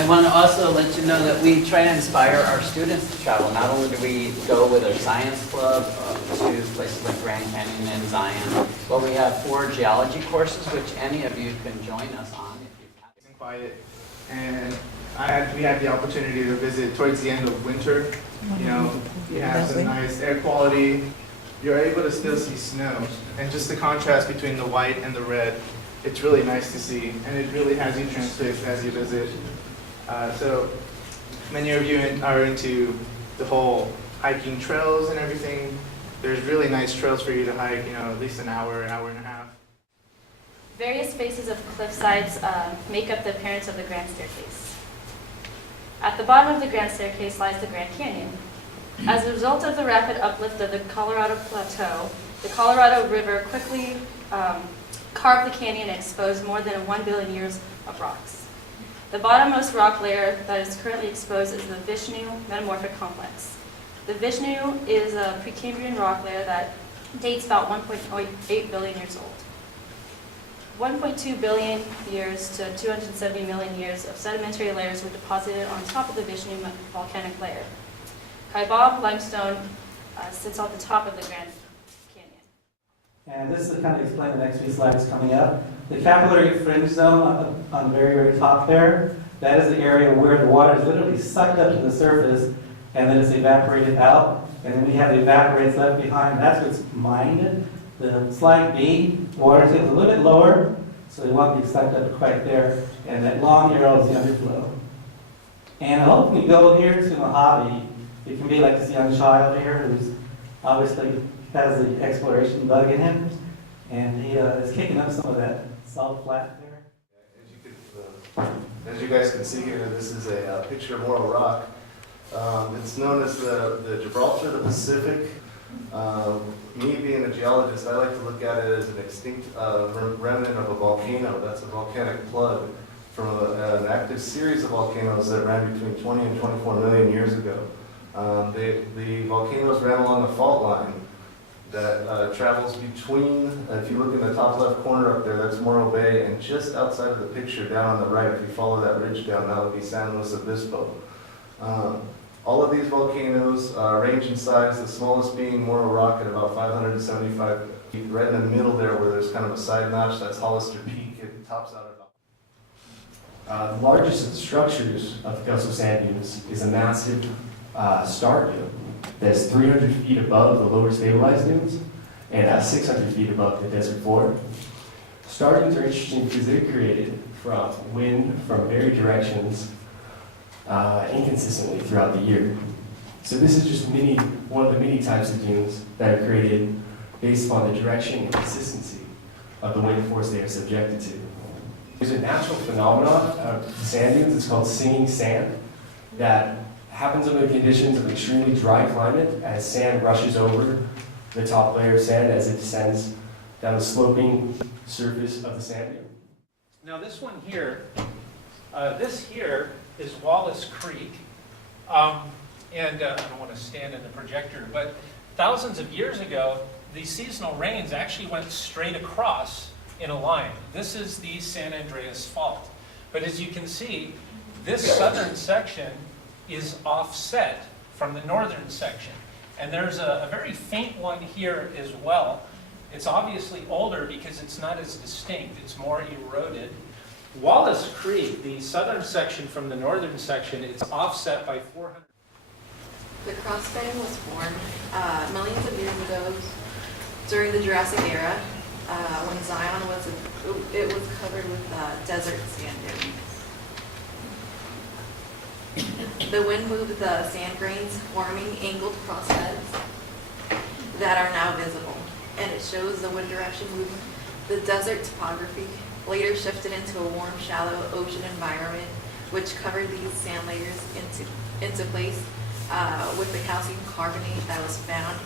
I want to also let you know that we try to inspire our students to travel. Not only do we go with our science club to places like Grand Canyon and Zion, but we have 4 geology courses, which any of you can join us on. If you Quiet, and we had the opportunity to visit towards the end of winter. You know, you have some nice air quality. You're able to still see snow, and just the contrast between the white and the red, it's really nice to see, and it really has you transfixed as you visit. So many of you are into the whole hiking trails and everything. There's really nice trails for you to hike, you know, at least an hour and a half. Various faces of cliff sides make up the appearance of the Grand Staircase. At the bottom of the Grand Staircase lies the Grand Canyon. As a result of the rapid uplift of the Colorado Plateau, the Colorado River quickly carved the canyon and exposed more than 1 billion years of rocks. The bottommost rock layer that is currently exposed is the Vishnu Metamorphic Complex. The Vishnu is a Precambrian rock layer that dates about 1.8 billion years old. 1.2 billion years to 270 million years of sedimentary layers were deposited on top of the Vishnu volcanic layer. Kaibab limestone sits on the top of the Grand Canyon. And this is kind of explain the next few slides coming up. The capillary fringe zone on the very, very top there, that is the area where the water is literally sucked up to the surface and then it's evaporated out. And then we have the evaporates left behind. That's what's mined. The slide B, water is a little bit lower, so they won't be sucked up quite there. And that long arrow is the underflow. And I hope when you go here to Mojave, it can be like this young child here who's obviously has the exploration bug in him, and he is kicking up some of that salt flat there. As you guys can see here, this is a picture of Morro Rock. It's known as the Gibraltar of the Pacific. Me being a geologist, I like to look at it as an extinct remnant of a volcano. That's a volcanic plug from an active series of volcanoes that ran between 20 and 24 million years ago. The volcanoes ran along a fault line that travels between, if you look in the top left corner up there, that's Morro Bay, and just outside of the picture down on the right, if you follow that ridge down, that would be San Luis Obispo. All of these volcanoes range in size, the smallest being Morro Rock at about 575 feet. Right in the middle there where there's kind of a side notch, that's Hollister Peak. It tops out at about... The largest of the structures of the Kelso Sand Dunes is a massive star dune that's 300 feet above the lower stabilized dunes and 600 feet above the desert floor. Star dunes are interesting because they're created from wind from varied directions inconsistently throughout the year. So this is just one of the many types of dunes that are created based upon the direction and consistency of the wind force they are subjected to. There's a natural phenomenon of the sand dunes, it's called singing sand, that happens under the conditions of extremely dry climate as sand rushes over the top layer of sand as it descends down the sloping surface of the sand dune. Now this one here, this here is Wallace Creek, and I don't want to stand in the projector, but thousands of years ago, the seasonal rains actually went straight across in a line. This is the San Andreas Fault. But as you can see, this southern section is offset from the northern section. And there's a very faint one here as well. It's obviously older because it's not as distinct, it's more eroded. Wallace Creek, the southern section from the northern section, is offset by 400. The crossbedding was formed millions of years ago during the Jurassic era when Zion was covered with desert sand dunes. The wind moved the sand grains, forming angled crossbeds that are now visible, and it shows the wind direction movement. The desert topography later shifted into a warm, shallow ocean environment, which covered these sand layers into place with the calcium carbonate that was found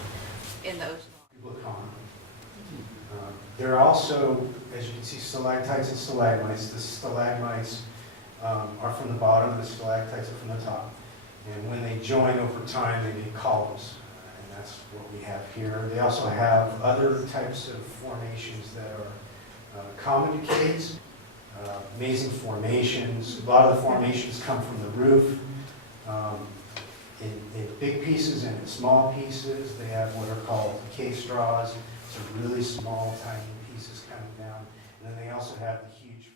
in the ocean. There are also, as you can see, stalactites and stalagmites. The stalagmites are from the bottom, the stalactites are from the top. And when they join over time, they make columns. And that's what we have here. They also have other types of formations that are common to caves. amazing formations. A lot of the formations come from the roof. In big pieces and in small pieces. They have what are called cave straws, so really small, tiny pieces coming down. And then they also have the huge